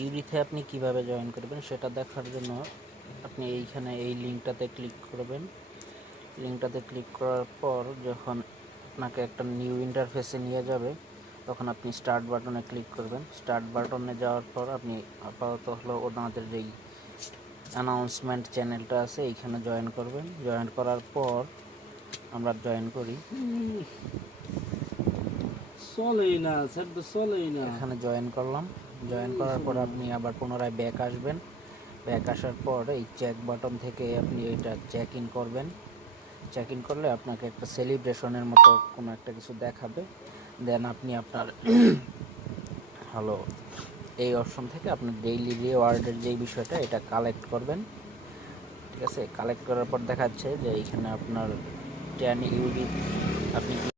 ইউরিতে আপনি কিভাবে জয়েন করবেন সেটা দেখার জন্য আপনি এইখানে এই লিঙ্কটাতে ক্লিক করবেন। লিঙ্কটাতে ক্লিক করার পর যখন আপনাকে একটা নিউ ইন্টারফেসে নিয়ে যাবে, তখন আপনি স্টার্ট বাটনে ক্লিক করবেন। স্টার্ট বাটনে যাওয়ার পর আপনি আপাতত হলো ওনাদের যেই অ্যানাউন্সমেন্ট চ্যানেলটা আছে এইখানে জয়েন করবেন। জয়েন করার পর আমরা জয়েন করি, চলেই না স্যার, তো চলেই না। এখানে জয়েন করলাম। জয়েন করার পর আপনি আবার পুনরায় ব্যাক আসবেন। ব্যাক আসার পর এই চেক বাটন থেকে আপনি এটা চেক ইন করবেন। চেক ইন করলে আপনাকে একটা সেলিব্রেশনের মতো কোনো একটা কিছু দেখাবে। দেন আপনি আপনার হলো এই অপশন থেকে আপনার ডেইলি রিওয়ার্ডের যেই বিষয়টা এটা কালেক্ট করবেন। ঠিক আছে, কালেক্ট করার পর দেখাচ্ছে যে এইখানে আপনার 10 ইউবি আপনি